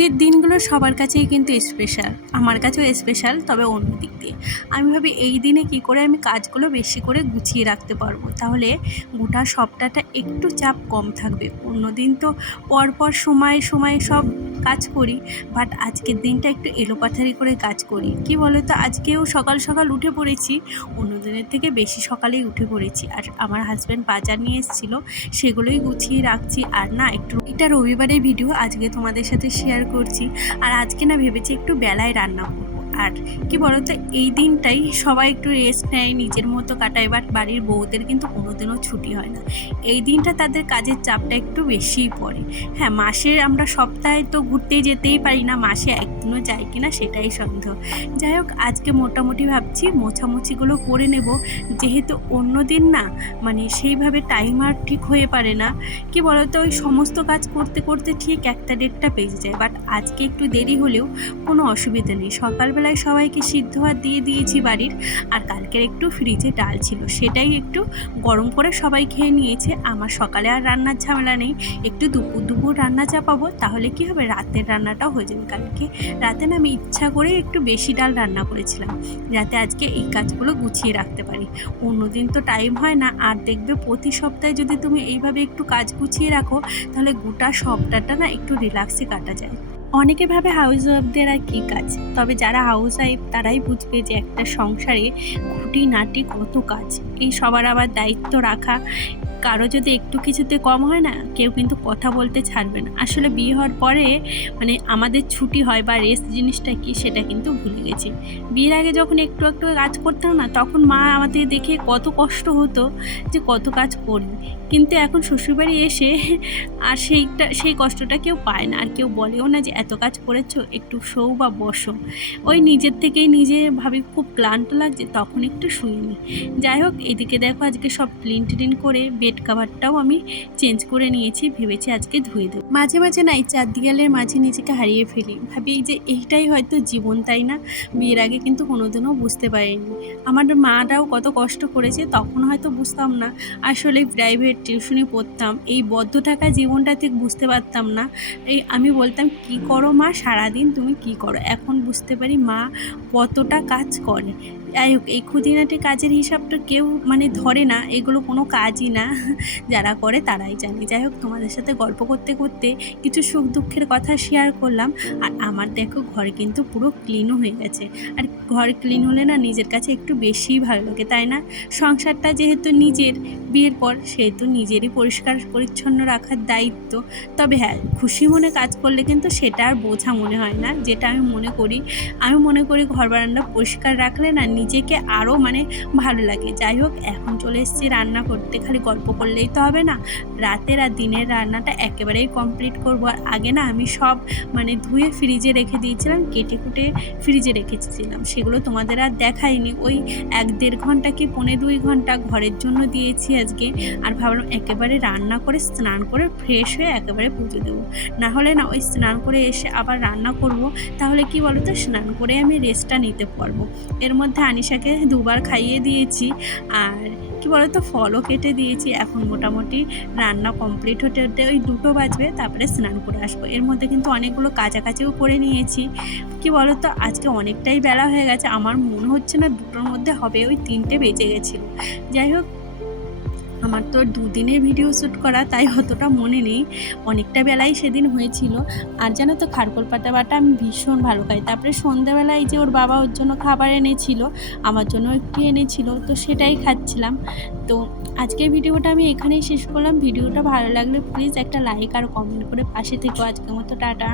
ছুটির দিনগুলো সবার কাছেই কিন্তু স্পেশাল, আমার কাছেও স্পেশাল, তবে অন্য দিক দিয়ে। আমি ভাবি এই দিনে কি করে আমি কাজগুলো বেশি করে গুছিয়ে রাখতে পারবো, তাহলে গোটা সপ্তাহটা একটু চাপ কম থাকবে। অন্য দিন তো পরপর সময় সময় সব কাজ করি, বাট আজকের দিনটা একটু এলোপাথারি করে কাজ করি। কি বলো তো, আজকেও সকাল সকাল উঠে পড়েছি, অন্য দিনের থেকে বেশি সকালেই উঠে পড়েছি। আর আমার হাজব্যান্ড বাজার নিয়ে এসেছিলো, সেগুলোই গুছিয়ে রাখছি। আর না, একটু এটা রবিবারের ভিডিও আজকে তোমাদের সাথে শেয়ার করছি। আর আজকে না ভেবেছি একটু বেলায় রান্না করবো। আর কি বলতো, এই দিনটাই সবাই একটু রেস্ট নেয়, নিজের মতো কাটায়। বাট বাড়ির বউদের কিন্তু কোনোদিনও ছুটি হয় না, এই দিনটা তাদের কাজের চাপটা একটু বেশিই পড়ে। হ্যাঁ, মাসে আমরা সপ্তাহে তো ঘুরতে যেতেই পারি না, মাসে একদিনও যাই কিনা সেটাই সন্দেহ। যাই হোক, আজকে মোটামুটি ভাবছি মোছামুছিগুলো করে নেব, যেহেতু অন্য দিন না মানে সেইভাবে টাইম আর ঠিক হয়ে পারে না। কি বলতো, ওই সমস্ত কাজ করতে করতে ঠিক 1টা-1:30 বেজে যায়। বাট আজকে একটু দেরি হলেও কোনো অসুবিধা নেই, সকালবেলায় সবাইকে সিদ্ধ ভাত দিয়ে দিয়েছি বাড়ির। আর কালকের একটু ফ্রিজে ডাল ছিল, সেটাই একটু গরম করে সবাই খেয়ে নিয়েছে। আমার সকালে আর রান্নার ঝামেলা নেই, একটু দুপুর রান্না চাপাবো, তাহলে কি হবে, রাতের রান্নাটাও হয়ে যাবে। কালকে রাতে না আমি ইচ্ছা করে একটু বেশি ডাল রান্না করেছিলাম, যাতে আজকে এই কাজগুলো গুছিয়ে রাখতে পারি। অন্যদিন তো টাইম হয় না। আর দেখবে প্রতি সপ্তাহে যদি তুমি এইভাবে একটু কাজ গুছিয়ে রাখো, তাহলে গোটা সপ্তাহটা না একটু রিল্যাক্সে কাটা যায়। অনেকে ভাবে হাউস ওয়াইফদের আর কী কাজ, তবে যারা হাউস ওয়াইফ তারাই বুঝবে যে একটা সংসারে খুঁটিনাটি কত কাজ। এই সবার আবার দায়িত্ব রাখা, কারো যদি একটু কিছুতে কম হয় না, কেউ কিন্তু কথা বলতে ছাড়বে না। আসলে বিয়ে হওয়ার পরে মানে আমাদের ছুটি হয় বা রেস্ট জিনিসটা কি, সেটা কিন্তু ভুলে গেছি। বিয়ের আগে যখন একটু একটু কাজ করতাম না, তখন মা আমাদের দেখে কত কষ্ট হতো যে কত কাজ করি। কিন্তু এখন শ্বশুরবাড়ি এসে আর সেই কষ্টটা কেউ পায় না, আর কেউ বলেও না যে এত কাজ করেছো, একটু শোও বা বসো। ওই নিজের থেকেই নিজে ভাবি খুব ক্লান্ত লাগছে, তখন একটু শুয়ে নিই। যাই হোক, এদিকে দেখো আজকে সব ক্লিন করে বেড কাভারটাও আমি চেঞ্জ করে নিয়েছি, ভেবেছি আজকে ধুয়ে দেবো। মাঝে মাঝে না এই চার দেয়ালের মাঝে নিজেকে হারিয়ে ফেলি, ভাবি যে এইটাই হয়তো জীবন, তাই না? বিয়ের আগে কিন্তু কোনোদিনও বুঝতে পারিনি। আমার মাটাও কত কষ্ট করেছে, তখন হয়তো বুঝতাম না। আসলে প্রাইভেট টিউশনি পড়তাম, এই বদ্ধ থাকা জীবনটা ঠিক বুঝতে পারতাম না। আমি বলতাম, কি করো মা সারাদিন, তুমি কি করো? এখন বুঝতে পারি মা কতটা কাজ করে। যাই হোক, এই খুঁটিনাটি কাজের হিসাবটা কেউ মানে ধরে না, এগুলো কোনো কাজই না, যারা করে তারাই জানে। যাই হোক, তোমাদের সাথে গল্প করতে করতে কিছু সুখ দুঃখের কথা শেয়ার করলাম। আর আমার দেখো ঘর কিন্তু পুরো ক্লিনও হয়ে গেছে। আর ঘর ক্লিন হলে না নিজের কাছে একটু বেশিই ভালো লাগে, তাই না? সংসারটা যেহেতু নিজের, বিয়ের পর সেহেতু নিজেরই পরিষ্কার পরিচ্ছন্ন রাখার দায়িত্ব। তবে হ্যাঁ, খুশি মনে কাজ করলে কিন্তু সেটা আর বোঝা মনে হয় না, যেটা আমি মনে করি ঘর বারান্দা পরিষ্কার রাখলে না নিজেকে আরও মানে ভালো লাগে। যাই হোক, এখন চলে এসেছি রান্না করতে, খালি গল্প করলেই তো হবে না, রাতের আর দিনের রান্নাটা একেবারেই কমপ্লিট করব। আর আগে না আমি সব মানে ধুয়ে ফ্রিজে রেখে দিয়েছিলাম, কেটে কুটে ফ্রিজে রেখেছিলাম, সেগুলো তোমাদের আর দেখাইনি। ওই 1-1.5 ঘন্টা কি 1.25 ঘন্টা ঘরের জন্য দিয়েছি আজকে। আর ভাবলাম একেবারে রান্না করে স্নান করে ফ্রেশ হয়ে একেবারে পুজো দেবো, না হলে না ওই স্নান করে এসে আবার রান্না করব, তাহলে কি বলো তো, স্নান করে আমি রেস্টটা নিতে পারবো। এর মধ্যে আনিশাকে 2বার খাইয়ে দিয়েছি, আর কি বলতো ফলও কেটে দিয়েছি। এখন মোটামুটি রান্না কমপ্লিট হতে হতে ওই 2টো বাজবে, তারপরে স্নান করে আসবো। এর মধ্যে কিন্তু অনেকগুলো কাচাকাচিও করে নিয়েছি। কি বলতো, আজকে অনেকটাই বেলা হয়ে গেছে, আমার মনে হচ্ছে না 2টোর মধ্যে হবে, ওই 3টে বেজে গেছিলো। যাই হোক, আমার তো 2 দিনের ভিডিও শ্যুট করা, তাই অতটা মনে নেই, অনেকটা বেলাই সেদিন হয়েছিল। আর জানো তো, খারকোল পাতা বাটা আমি ভীষণ ভালো খাই। তারপরে সন্ধ্যাবেলায় যে ওর বাবা ওর জন্য খাবার এনেছিল, আমার জন্য একটু এনেছিল, তো সেটাই খাচ্ছিলাম। তো আজকের ভিডিওটা আমি এখানেই শেষ করলাম। ভিডিওটা ভালো লাগলে প্লিজ একটা লাইক আর কমেন্ট করে পাশে থেকো। আজকের মতো টাটা।